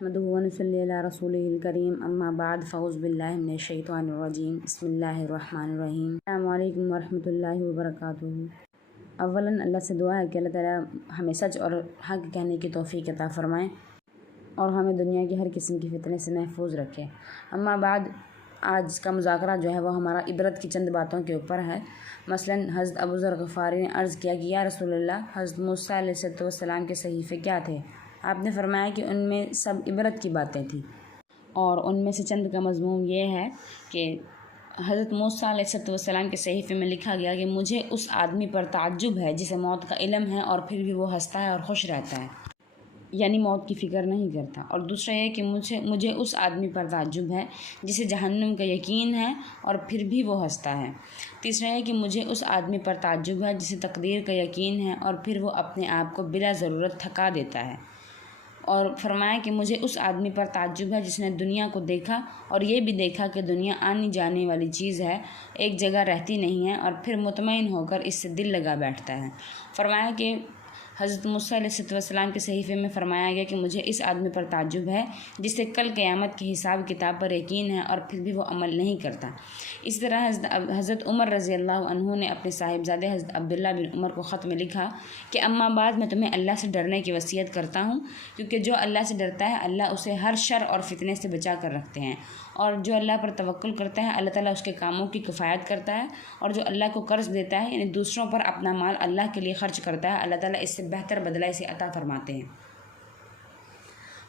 نحمدہ و نصلی علی رسولہ الکریم اما بعد فاعوذ باللہ من الشیطان الرجیم بسم اللہ الرحمن الرحیم السلام علیکم ورحمۃ اللہ وبرکاتہ۔ اولاً اللہ سے دعا ہے کہ اللہ تعالیٰ ہمیں سچ اور حق کہنے کی توفیق عطا فرمائیں اور ہمیں دنیا کی ہر قسم کی فتنے سے محفوظ رکھے۔ اما بعد، آج کا مذاکرہ جو ہے وہ ہمارا عبرت کی چند باتوں کے اوپر ہے۔ مثلاً حضرت ابو ذر غفاری نے عرض کیا کہ یا رسول اللہ، حضرت موسیٰ علیہ السلام کے صحیفے کیا تھے؟ آپ نے فرمایا کہ ان میں سب عبرت کی باتیں تھیں، اور ان میں سے چند کا مضمون یہ ہے کہ حضرت موسیٰ علیہ السلام کے صحیفے میں لکھا گیا کہ مجھے اس آدمی پر تعجب ہے جسے موت کا علم ہے اور پھر بھی وہ ہنستا ہے اور خوش رہتا ہے، یعنی موت کی فکر نہیں کرتا۔ اور دوسرا یہ کہ مجھے اس آدمی پر تعجب ہے جسے جہنم کا یقین ہے اور پھر بھی وہ ہنستا ہے۔ تیسرا یہ کہ مجھے اس آدمی پر تعجب ہے جسے تقدیر کا یقین ہے اور پھر وہ اپنے آپ کو بلا ضرورت تھکا دیتا ہے۔ اور فرمایا کہ مجھے اس آدمی پر تعجب ہے جس نے دنیا کو دیکھا اور یہ بھی دیکھا کہ دنیا آنی جانے والی چیز ہے، ایک جگہ رہتی نہیں ہے، اور پھر مطمئن ہو کر اس سے دل لگا بیٹھتا ہے۔ فرمایا کہ حضرت موسیٰ علیہ السلام کے صحیفے میں فرمایا گیا کہ مجھے اس آدمی پر تعجب ہے جسے کل قیامت کے حساب کتاب پر یقین ہے اور پھر بھی وہ عمل نہیں کرتا۔ اسی طرح حضرت عمر رضی اللہ عنہ نے اپنے صاحبزادے حضرت عبداللہ بن عمر کو خط میں لکھا کہ اما بعد، میں تمہیں اللہ سے ڈرنے کی وصیت کرتا ہوں، کیونکہ جو اللہ سے ڈرتا ہے اللہ اسے ہر شر اور فتنے سے بچا کر رکھتے ہیں، اور جو اللہ پر توکل کرتا ہے اللہ تعالیٰ اس کے کاموں کی کفایت کرتا ہے، اور جو اللہ کو قرض دیتا ہے یعنی دوسروں پر اپنا مال اللہ کے لیے خرچ کرتا ہے، اللہ تعالیٰ اس سے بہتر بدلہ اسے عطا فرماتے ہیں۔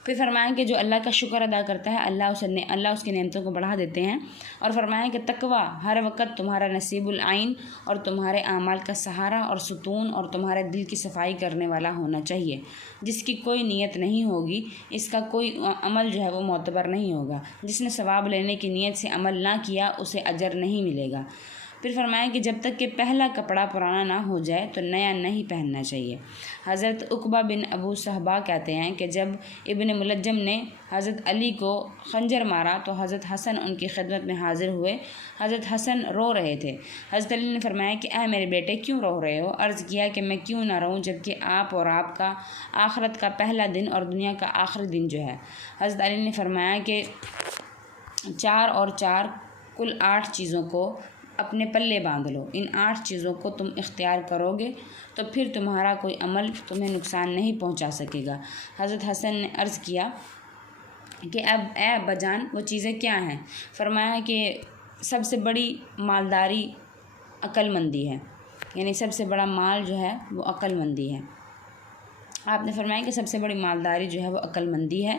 پھر فرمایا کہ جو اللہ کا شکر ادا کرتا ہے اللہ اس کی نعمتوں کو بڑھا دیتے ہیں، اور فرمایا کہ تقویٰ ہر وقت تمہارا نصیب العین اور تمہارے اعمال کا سہارا اور ستون اور تمہارے دل کی صفائی کرنے والا ہونا چاہیے۔ جس کی کوئی نیت نہیں ہوگی اس کا کوئی عمل جو ہے وہ معتبر نہیں ہوگا۔ جس نے ثواب لینے کی نیت سے عمل نہ کیا اسے اجر نہیں ملے گا۔ پھر فرمایا کہ جب تک کہ پہلا کپڑا پرانا نہ ہو جائے تو نیا نہیں پہننا چاہیے۔ حضرت عقبہ بن ابو صہبا کہتے ہیں کہ جب ابن ملجم نے حضرت علی کو خنجر مارا تو حضرت حسن ان کی خدمت میں حاضر ہوئے۔ حضرت حسن رو رہے تھے۔ حضرت علی نے فرمایا کہ اے میرے بیٹے، کیوں رو رہے ہو؟ عرض کیا کہ میں کیوں نہ رہوں جبکہ آپ اور آپ کا آخرت کا پہلا دن اور دنیا کا آخری دن جو ہے۔ حضرت علی نے فرمایا کہ 4 اور 4 کل 8 چیزوں کو اپنے پلے باندھ لو، ان 8 چیزوں کو تم اختیار کرو گے تو پھر تمہارا کوئی عمل تمہیں نقصان نہیں پہنچا سکے گا۔ حضرت حسن نے عرض کیا کہ اب اے ابا جان وہ چیزیں کیا ہیں؟ فرمایا کہ سب سے بڑی مالداری عقل مندی ہے، یعنی سب سے بڑا مال جو ہے وہ عقل مندی ہے۔ آپ نے فرمایا کہ سب سے بڑی مالداری جو ہے وہ عقل مندی ہے،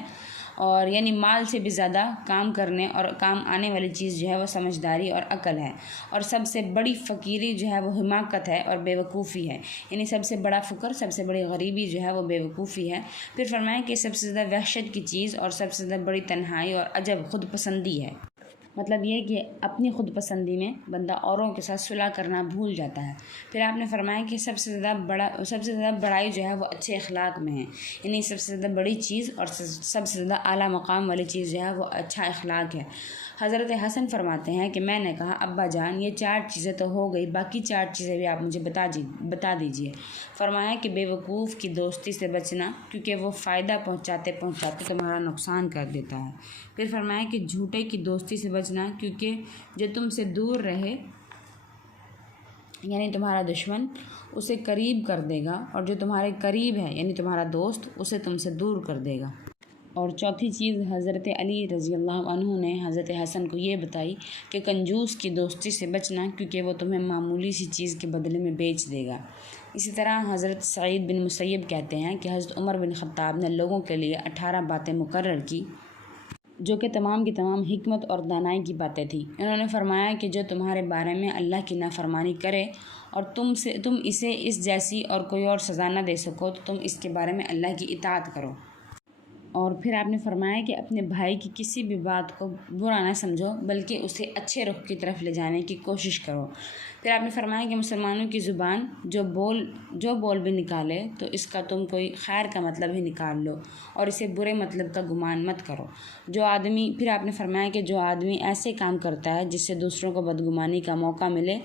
اور یعنی مال سے بھی زیادہ کام کرنے اور کام آنے والی چیز جو ہے وہ سمجھداری اور عقل ہے، اور سب سے بڑی فقیری جو ہے وہ حماقت ہے اور بے وقوفی ہے، یعنی سب سے بڑا فقر، سب سے بڑی غریبی جو ہے وہ بے وقوفی ہے۔ پھر فرمایا کہ سب سے زیادہ وحشت کی چیز اور سب سے زیادہ بڑی تنہائی اور عجب خود پسندی ہے۔ مطلب یہ کہ اپنی خود پسندی میں بندہ اوروں کے ساتھ صلح کرنا بھول جاتا ہے۔ پھر آپ نے فرمایا کہ سب سے زیادہ بڑائی جو ہے وہ اچھے اخلاق میں ہے، یعنی سب سے زیادہ بڑی چیز اور سب سے زیادہ اعلیٰ مقام والی چیز جو ہے وہ اچھا اخلاق ہے۔ حضرت حسن فرماتے ہیں کہ میں نے کہا ابا جان یہ 4 چیزیں تو ہو گئی، باقی 4 چیزیں بھی آپ مجھے بتا دیجئے۔ فرمایا کہ بے وقوف کی دوستی سے بچنا، کیونکہ وہ فائدہ پہنچاتے تمہارا نقصان کر دیتا ہے۔ پھر فرمایا کہ جھوٹے کی دوستی سے بچنا، کیونکہ جو تم سے دور رہے یعنی تمہارا دشمن اسے قریب کر دے گا، اور جو تمہارے قریب ہے یعنی تمہارا دوست اسے تم سے دور کر دے گا۔ اور چوتھی چیز حضرت علی رضی اللہ عنہ نے حضرت حسن کو یہ بتائی کہ کنجوس کی دوستی سے بچنا، کیونکہ وہ تمہیں معمولی سی چیز کے بدلے میں بیچ دے گا۔ اسی طرح حضرت سعید بن مسیب کہتے ہیں کہ حضرت عمر بن خطاب نے لوگوں کے لیے 18 باتیں مقرر کی جو کہ تمام کی تمام حکمت اور دانائی کی باتیں تھیں۔ انہوں نے فرمایا کہ جو تمہارے بارے میں اللہ کی نافرمانی کرے اور تم اسے اس جیسی اور کوئی اور سزا نہ دے سکو تو تم اس کے بارے میں اللہ کی اطاعت کرو۔ اور پھر آپ نے فرمایا کہ اپنے بھائی کی کسی بھی بات کو برا نہ سمجھو بلکہ اسے اچھے رخ کی طرف لے جانے کی کوشش کرو۔ پھر آپ نے فرمایا کہ مسلمانوں کی زبان جو بول بھی نکالے تو اس کا تم کوئی خیر کا مطلب ہی نکال لو اور اسے برے مطلب کا گمان مت کرو۔ پھر آپ نے فرمایا کہ جو آدمی ایسے کام کرتا ہے جس سے دوسروں کو بدگمانی کا موقع ملے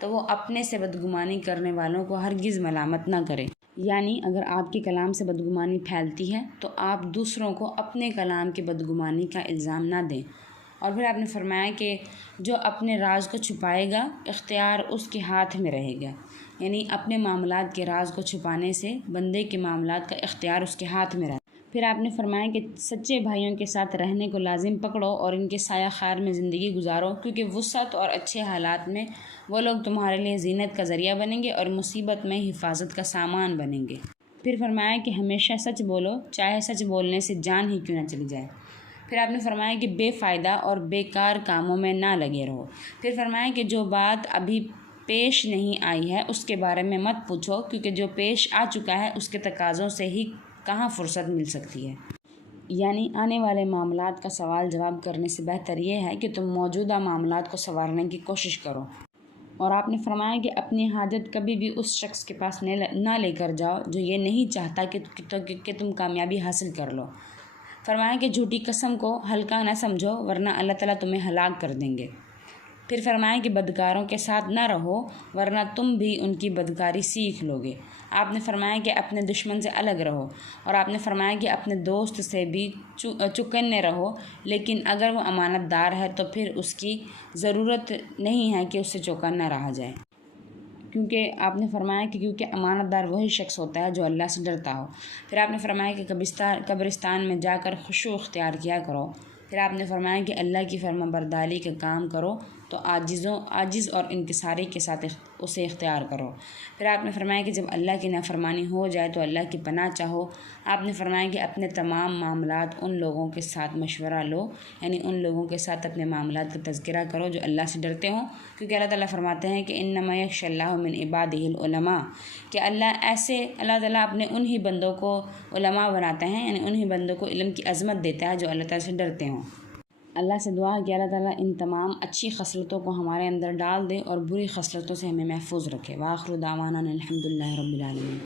تو وہ اپنے سے بدگمانی کرنے والوں کو ہرگز ملامت نہ کرے۔ یعنی اگر آپ کے کلام سے بدگمانی پھیلتی ہے تو آپ دوسروں کو اپنے کلام کی بدگمانی کا الزام نہ دیں۔ اور پھر آپ نے فرمایا کہ جو اپنے راز کو چھپائے گا اختیار اس کے ہاتھ میں رہے گا، یعنی اپنے معاملات کے راز کو چھپانے سے بندے کے معاملات کا اختیار اس کے ہاتھ میں رہتا ہے۔ پھر آپ نے فرمایا کہ سچے بھائیوں کے ساتھ رہنے کو لازم پکڑو اور ان کے سایہ خار میں زندگی گزارو، کیونکہ وسعت اور اچھے حالات میں وہ لوگ تمہارے لیے زینت کا ذریعہ بنیں گے اور مصیبت میں حفاظت کا سامان بنیں گے۔ پھر فرمایا کہ ہمیشہ سچ بولو، چاہے سچ بولنے سے جان ہی کیوں نہ چلی جائے۔ پھر آپ نے فرمایا کہ بے فائدہ اور بیکار کاموں میں نہ لگے رہو۔ پھر فرمایا کہ جو بات ابھی پیش نہیں آئی ہے اس کے بارے میں مت پوچھو، کیونکہ جو پیش آ چکا ہے اس کے تقاضوں سے ہی کہاں فرصت مل سکتی ہے۔ یعنی آنے والے معاملات کا سوال جواب کرنے سے بہتر یہ ہے کہ تم موجودہ معاملات کو سنوارنے کی کوشش کرو۔ اور آپ نے فرمایا کہ اپنی حاجت کبھی بھی اس شخص کے پاس نہ لے کر جاؤ جو یہ نہیں چاہتا کہ تم کامیابی حاصل کر لو۔ فرمایا کہ جھوٹی قسم کو ہلکا نہ سمجھو ورنہ اللہ تعالیٰ تمہیں ہلاک کر دیں گے۔ پھر فرمایا کہ بدکاروں کے ساتھ نہ رہو ورنہ تم بھی ان کی بدکاری سیکھ لو گے۔ آپ نے فرمایا کہ اپنے دشمن سے الگ رہو، اور آپ نے فرمایا کہ اپنے دوست سے بھی چکنے رہو، لیکن اگر وہ امانت دار ہے تو پھر اس کی ضرورت نہیں ہے کہ اس سے چوکنا رہا جائے، کیونکہ آپ نے فرمایا کہ کیونکہ امانت دار وہی شخص ہوتا ہے جو اللہ سے ڈرتا ہو۔ پھر آپ نے فرمایا کہ قبرستان میں جا کر خشوع اختیار کیا کرو۔ پھر آپ نے فرمایا کہ اللہ کی فرما برداری کا کام کرو تو عاجز اور انکساری کے ساتھ اسے اختیار کرو۔ پھر آپ نے فرمایا کہ جب اللہ کی نافرمانی ہو جائے تو اللہ کی پناہ چاہو۔ آپ نے فرمایا کہ اپنے تمام معاملات ان لوگوں کے ساتھ مشورہ لو، یعنی ان لوگوں کے ساتھ اپنے معاملات کا تذکرہ کرو جو اللہ سے ڈرتے ہوں، کیونکہ اللہ تعالیٰ فرماتے ہیں کہ انما یخشی اللہ من عبادہ العلماء، کہ اللہ تعالیٰ اپنے انہی بندوں کو علماء بناتے ہیں، یعنی انہی بندوں کو علم کی عظمت دیتا ہے جو اللہ تعالیٰ سے ڈرتے ہوں۔ اللہ سے دعا ہے کہ اللہ تعالیٰ ان تمام اچھی خصلتوں کو ہمارے اندر ڈال دے اور بری خصلتوں سے ہمیں محفوظ رکھے۔ وآخر دعوانا الحمد للہ رب العالمین۔